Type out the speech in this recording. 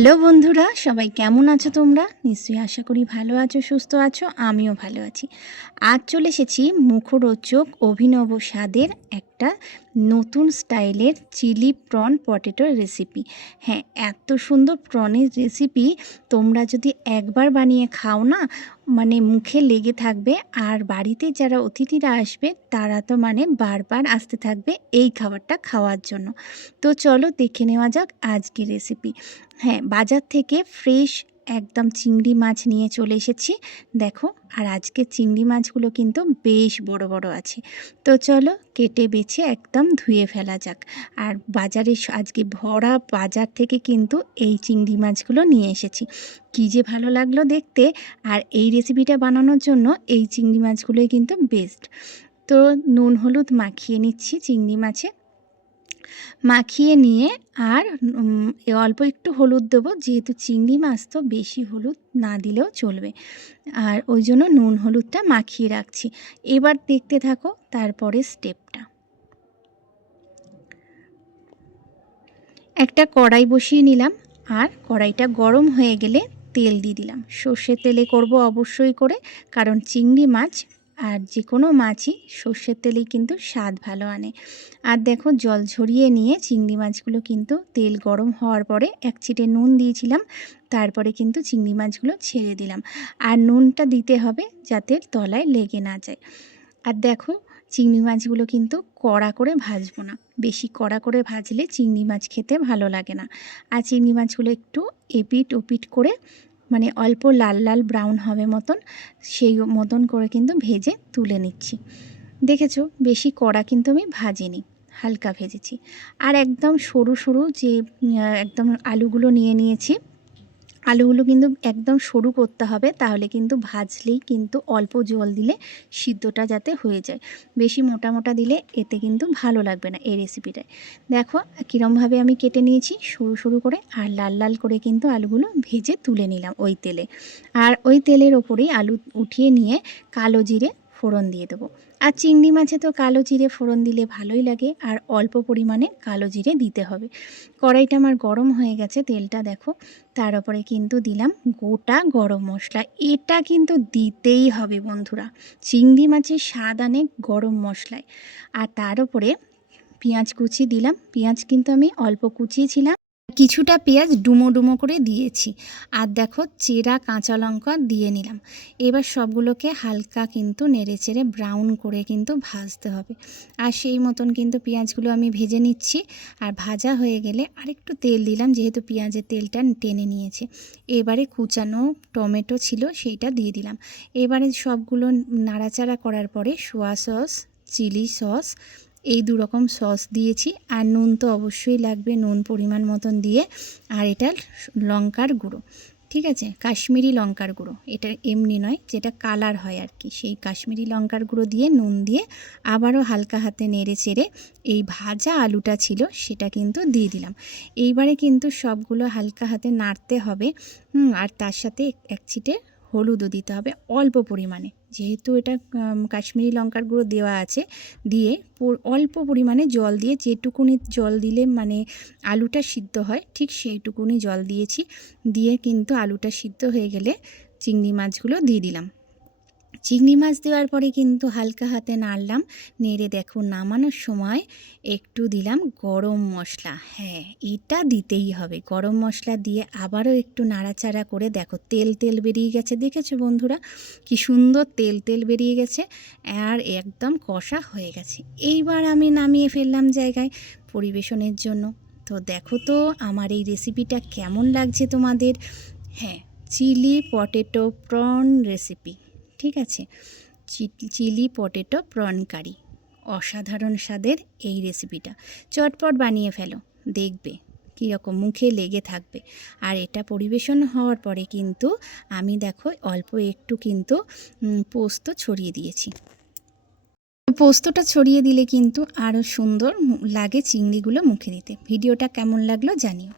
Hello বন্ধুরা, সবাই কেমন আছো তোমরা? নিশ্চয়ই আশা করি ভালো আছো, সুস্থ আছো। আমিও ভালো আছি। আজ চলে এসেছি মুখরোচক অভিনব স্বাদের একটা নতুন স্টাইলের চিলি প্রন পটেটোর রেসিপি। হ্যাঁ, এত সুন্দর প্রনের রেসিপি তোমরা যদি একবার বানিয়ে খাও না, মানে মুখে লেগে থাকবে। আর বাড়িতে যারা অতিথিরা আসবে তারা তো মানে বারবার আসতে থাকবে এই খাবারটা খাওয়ার জন্য। তো চলো দেখে নেওয়া যাক আজকের রেসিপি। হ্যাঁ, বাজার থেকে ফ্রেশ একদম চিংড়ি মাছ নিয়ে চলে এসেছি। দেখো, আর আজকে চিংড়ি মাছগুলো কিন্তু বেশ বড় বড় আছে। তো চলো কেটে বেছে একদম ধুয়ে ফেলা যাক। আর বাজারে আজকে ভরা বাজার থেকে কিন্তু এই চিংড়ি মাছগুলো নিয়ে এসেছি। কী যে ভালো লাগলো দেখতে। আর এই রেসিপিটা বানানোর জন্য এই চিংড়ি মাছগুলোই কিন্তু বেস্ট। তো নুন হলুদ মাখিয়ে নিচ্ছি চিংড়ি মাছে। মাখিয়ে নিয়ে আর অল্প একটু হলুদ দেবো, যেহেতু চিংড়ি মাছ তো বেশি হলুদ না দিলেও চলবে। আর ওই জন্য নুন হলুদটা মাখিয়ে রাখছি। এবার দেখতে থাকো তারপরে স্টেপটা। একটা কড়াই বসিয়ে নিলাম, আর কড়াইটা গরম হয়ে গেলে তেল দিয়ে দিলাম। সর্ষের তেলে করব অবশ্যই করে, কারণ চিংড়ি মাছ আর যে কোনো মাছই সর্ষের তেলেই কিন্তু স্বাদ ভালো আনে। আর দেখো, জল ঝরিয়ে নিয়ে চিংড়ি মাছগুলো কিন্তু তেল গরম হওয়ার পরে এক চিটে নুন দিয়েছিলাম, তারপরে কিন্তু চিংড়ি মাছগুলো ছেড়ে দিলাম। আর নুনটা দিতে হবে যাতে তলায় লেগে না যায়। আর দেখো, চিংড়ি মাছগুলো কিন্তু কড়া করে ভাজবো না। বেশি কড়া করে ভাজলে চিংড়ি মাছ খেতে ভালো লাগে না। আর চিংড়ি মাছগুলো একটু এপিট ওপিট করে, মানে অল্প লাল লাল ব্রাউন হবে মতন, সেই মতন করে কিন্তু ভেজে তুলে নিচ্ছি। দেখেছো, বেশি কড়া কিন্তু আমি ভাজিনি, হালকা ভেজেছি। আর একদম সরু সরু যে একদম আলুগুলো নিয়ে নিয়েছি, আলুগুলো কিন্তু একদম সরু করতে হবে, তাহলে কিন্তু ভাজলেই কিন্তু অল্প জল দিলে সিদ্ধটা যাতে হয়ে যায়। বেশি মোটা মোটা দিলে এতে কিন্তু ভালো লাগবে না এই রেসিপিটায়। দেখো কীরমভাবে আমি কেটে নিয়েছি সরু সরু করে, আর লাল লাল করে কিন্তু আলুগুলো ভেজে তুলে নিলাম ওই তেলে। আর ওই তেলের ওপরেই আলু উঠিয়ে নিয়ে কালো জিরে ফোড়ন দিয়ে দেবো। আর চিংড়ি মাছে তো কালো জিরে ফোড়ন দিলে ভালোই লাগে, আর অল্প পরিমাণে কালো জিরে দিতে হবে। কড়াইটা আমার গরম হয়ে গেছে, তেলটা দেখো। তার উপরে কিন্তু দিলাম গোটা গরম মশলা। এটা কিন্তু দিতেই হবে বন্ধুরা, চিংড়ি মাছের স্বাদ আনে গরম মশলায়। আর তার উপরে পেঁয়াজ কুচি দিলাম। পেঁয়াজ কিন্তু আমি অল্প কুচিয়েছিলাম, কিছুটা পেঁয়াজ ডুমো ডুমো করে দিয়েছি। আর দেখো, চেরা কাঁচা লঙ্কা দিয়ে নিলাম। এবার সবগুলোকে হালকা কিন্তু নেড়েচেড়ে ব্রাউন করে কিন্তু ভাজতে হবে। আর সেই মতন কিন্তু পেঁয়াজগুলো আমি ভেজে নিচ্ছি। আর ভাজা হয়ে গেলে আরেকটু তেল দিলাম, যেহেতু পেঁয়াজের তেলটা টেনে নিয়েছে। এবারে কুচানো টমেটো ছিল সেইটা দিয়ে দিলাম। এবারে সবগুলো নাড়াচাড়া করার পরে সোয়া সস, চিলি সস, এই দু রকম সস দিয়েছি। আর নুন তো অবশ্যই লাগবে, নুন পরিমাণ মতন দিয়ে। আর এটা লঙ্কার গুঁড়ো, ঠিক আছে, কাশ্মীরি লঙ্কার গুঁড়ো। এটা এমনি নয়, যেটা কালার হয় আর কি, সেই কাশ্মীরি লঙ্কার গুঁড়ো দিয়ে নুন দিয়ে আবারও হালকা হাতে নেড়ে চেড়ে এই ভাজা আলুটা ছিল সেটা কিন্তু দিয়ে দিলাম। এইবারে কিন্তু সবগুলো হালকা হাতে নাড়তে হবে। আর তার সাথে এক ছিটে হলুদও দিতে হবে অল্প পরিমাণে, যেহেতু এটা কাশ্মীরি লঙ্কার গুঁড়ো দেওয়া আছে। দিয়ে অল্প পরিমাণে জল দিয়ে, যেটুকুনি জল দিলে মানে আলুটা সিদ্ধ হয় ঠিক সেইটুকুনি জল দিয়েছি। দিয়ে কিন্তু আলুটা সিদ্ধ হয়ে গেলে চিংড়ি মাছগুলো দিয়ে দিলাম। চিংড়ি মাছ দেওয়ার পরে কিন্তু হালকা হাতে নাড়লাম। নেড়ে দেখো, নামানোর সময় একটু দিলাম গরম মশলা। হ্যাঁ, এটা দিতেই হবে। গরম মশলা দিয়ে আবারও একটু নাড়াচাড়া করে দেখো, তেল তেল বেরিয়ে গেছে। দেখেছো বন্ধুরা, কি সুন্দর তেল তেল বেরিয়ে গেছে, আর একদম কষা হয়ে গেছে। এইবার আমি নামিয়ে ফেললাম জায়গায় পরিবেশনের জন্য। তো দেখো তো আমার এই রেসিপিটা কেমন লাগছে তোমাদের। হ্যাঁ, চিলি পটেটো প্রন রেসিপি, ঠিক আছে, চিলি পটেটো প্রন কারি। অসাধারণ স্বাদের এই রেসিপিটা চটপট বানিয়ে ফেলো, দেখবে কীরকম মুখে লেগে থাকবে। আর এটা পরিবেশন হওয়ার পরে কিন্তু আমি দেখো অল্প একটু কিন্তু পোস্ত ছড়িয়ে দিয়েছি। পোস্তটা ছড়িয়ে দিলে কিন্তু আরও সুন্দর লাগে চিংড়িগুলো মুখে দিতে। ভিডিওটা কেমন লাগলো জানিও।